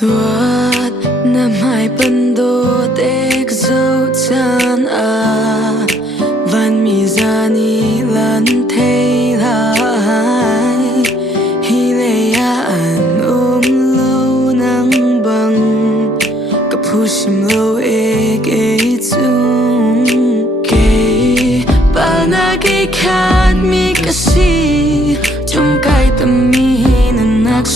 Duat nam hai ban đô tek dâu caan Vanmi zani lan thei hlah hi le ya an lâu nang bang ka pushim lo e chung ke palh na ke khat mi ka si chung kai tam mi Nunnak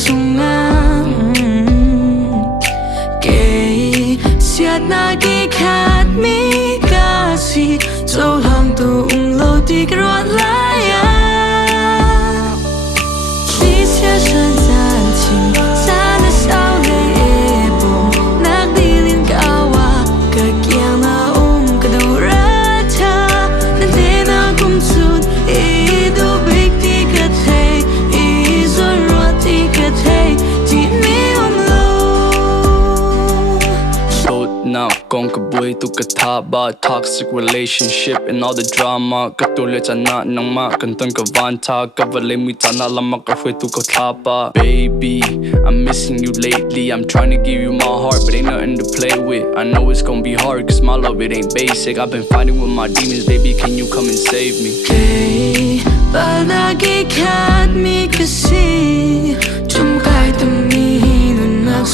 siatnak khat mi ka si dawh hlang tu Lowdy ruah ya Thli sia shan zan chim zan na sao le e bom nak di lin ka wa ka kyang na ka du RALTHA nan te na kum chun e do big ti ka thei e zo ruah ti ka thei ti mi now gong ka boy tu ka tha ba toxic relationship and all the drama ka tu le chana nang ma kan ton ka van tha ka vale mi chana lama ka hoi tu ka tha ba baby I'm missing you lately I'm trying to give you my heart but ain't nothing to play with I know it's gonna be hard cause my love it ain't basic I've been fighting with my demons baby can you come and save me Khai palh na ke khat mi ka si chum kai tam mi Nunnak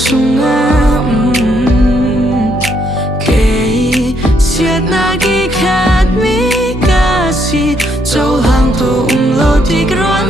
siatnak khat mi ka si dawh hlang tu Lowdy ruah